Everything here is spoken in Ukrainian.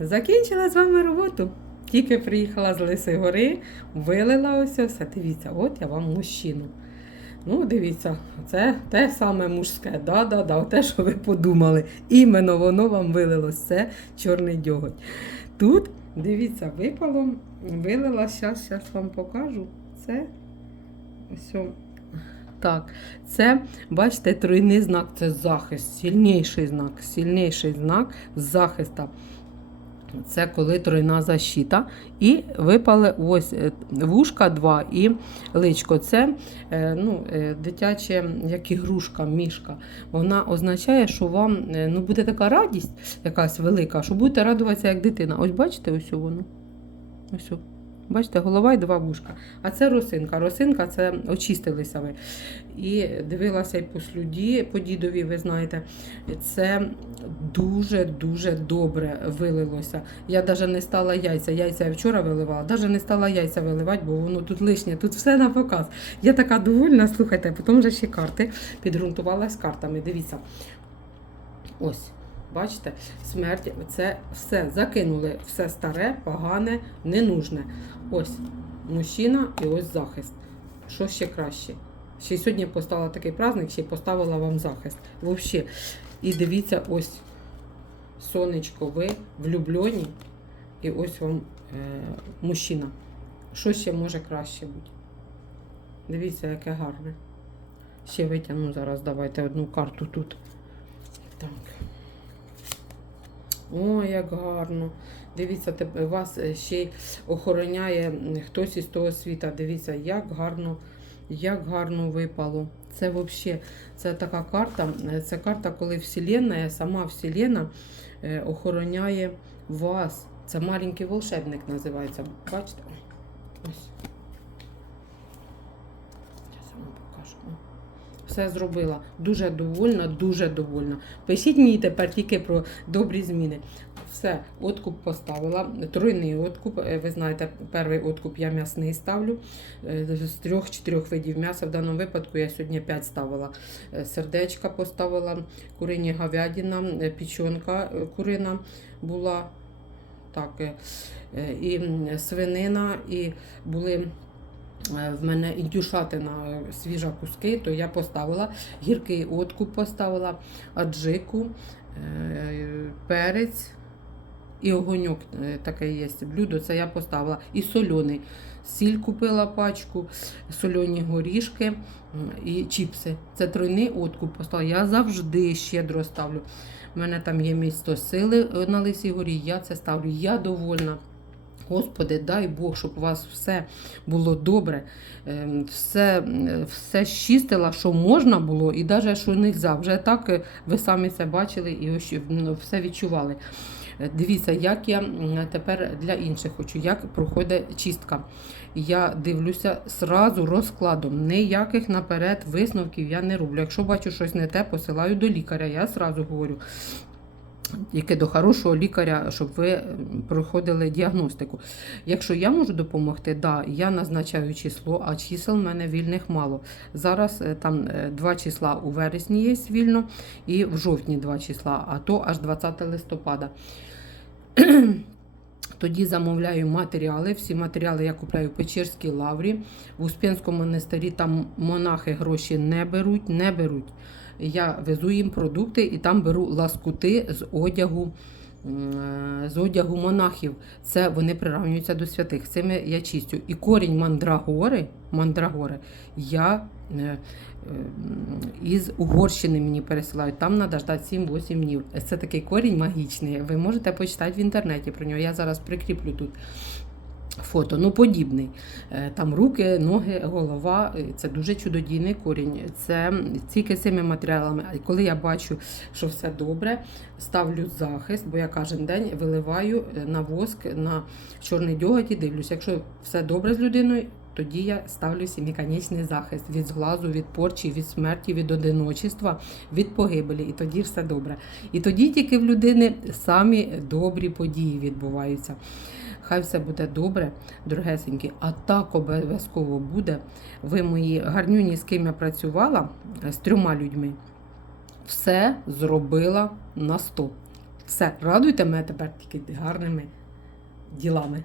закінчила з вами роботу. Тільки приїхала з Лисої гори, вилила ось все. Дивіться, от я вам мужчину. Ну, дивіться, це те саме мужське. Да-да-да, те, що ви подумали. Іменно воно вам вилилось. Це чорний дьоготь. Тут, дивіться, випало, вилила, зараз, зараз вам покажу. Це ось. Так, це, бачите, тройний знак це захист, сильніший знак, сильніший знак захиста. Це коли тройна защита. І випали ось е, вушка 2 і личко. Це е, ну, е, дитяче, як ігрушка, мішка. Вона означає, що вам ну, буде така радість якась велика, що будете радуватися як дитина. Ось бачите, ось воно. Ось. Бачите, голова і два вушка. А це росинка. Росинка це очистилися ви. І дивилася і по слюді, по дідові, ви знаєте, це дуже-дуже добре вилилося. Я навіть не стала яйця. Яйця я вчора виливала, навіть не стала яйця виливати, бо воно тут лишнє, тут все на показ. Я така довольна, слухайте, потім вже ще карти підґрунтувалась картами. Дивіться. Ось. Бачите, смерть це все закинули, все старе, погане, ненужне. Ось мужчина і ось захист. Що ще краще? Ще й сьогодні поставила такий праздник, ще й поставила вам захист. Взагалі. І дивіться, ось сонечко, ви влюблені, і ось вам е, мужчина. Що ще може краще бути? Дивіться, яке гарне. Ще витягну зараз, давайте одну карту тут. Так. О, як гарно. Дивіться, вас е, ще й охороняє хтось із того світа. Дивіться, як гарно, як гарно випало. Це взагалі це така карта. е, Це карта, коли Вселенная, сама Вселена е, охороняє вас. Це маленький волшебник називається. Бачите? Ось. Зараз вам покажу. Все зробила. Дуже довольна, дуже довольна. Пишіть мені тепер тільки про добрі зміни. Все, откуп поставила. Тройний откуп. Е, Ви знаєте, перший откуп я м'ясний ставлю. Е, З трьох-чотирьох видів м'яса. В даному випадку я сьогодні 5 ставила. Е, Сердечка поставила, курині говядина, печонка е, курина була. Так, і свинина, і були в мене індюшатина е, свіжа куски, то я поставила гіркий откуп поставила, аджику, е, перець і огоньок е, таке є. Блюдо це я поставила. І сольоний. Сіль купила пачку, сольоні горішки і чіпси. Це тройний откуп поставила. Я завжди щедро ставлю. У мене там є місто сили е, на Лисій горі, я це ставлю. Я довольна. Господи, дай Бог, щоб у вас все було добре, ем, все, все щистила, що можна було, і навіть що не можна. Вже так е, ви самі це бачили і все відчували. Е, Дивіться, як я тепер для інших хочу, як проходить чистка. Я дивлюся сразу розкладом. Ніяких наперед висновків я не роблю. Якщо бачу щось не те, посилаю до лікаря. Я сразу говорю. Тільки до хорошого лікаря, щоб ви проходили діагностику. Якщо я можу допомогти, да, я назначаю число, а чисел в мене вільних мало. Зараз е, там е, два числа у вересні є вільно і в жовтні два числа, а то аж 20 листопада. Тоді замовляю матеріали. Всі матеріали я купляю в Печерській лаврі. В Успенському монастирі там монахи гроші не беруть, не беруть. Я везу їм продукти і там беру ласкути з одягу. е, З одягу монахів, це вони приравнюються до святих. Цими я чистю. І корінь мандрагори, мандрагори я е, е, із Угорщини мені пересилають. Там треба ждати 7-8 днів. Це такий корінь магічний. Ви можете почитати в інтернеті про нього. Я зараз прикріплю тут фото. Ну, подібний. Е, Там руки, ноги, голова. Це дуже чудодійний корінь. Це тільки цими матеріалами. А коли я бачу, що все добре, ставлю захист, бо я кожен день виливаю е, на воск, на чорний дьоготь і дивлюсь. Якщо все добре з людиною, тоді я ставлю сіміконічний захист від зглазу, від порчі, від смерті, від одиночества, від погибелі. І тоді все добре. І тоді тільки в людини самі добрі події відбуваються. Хай все буде добре, дорогесенькі, а так обов'язково буде. Ви мої гарнюні, з ким я працювала, з трьома людьми, все зробила на 100. Все, радуйте мене тепер тільки гарними ділами.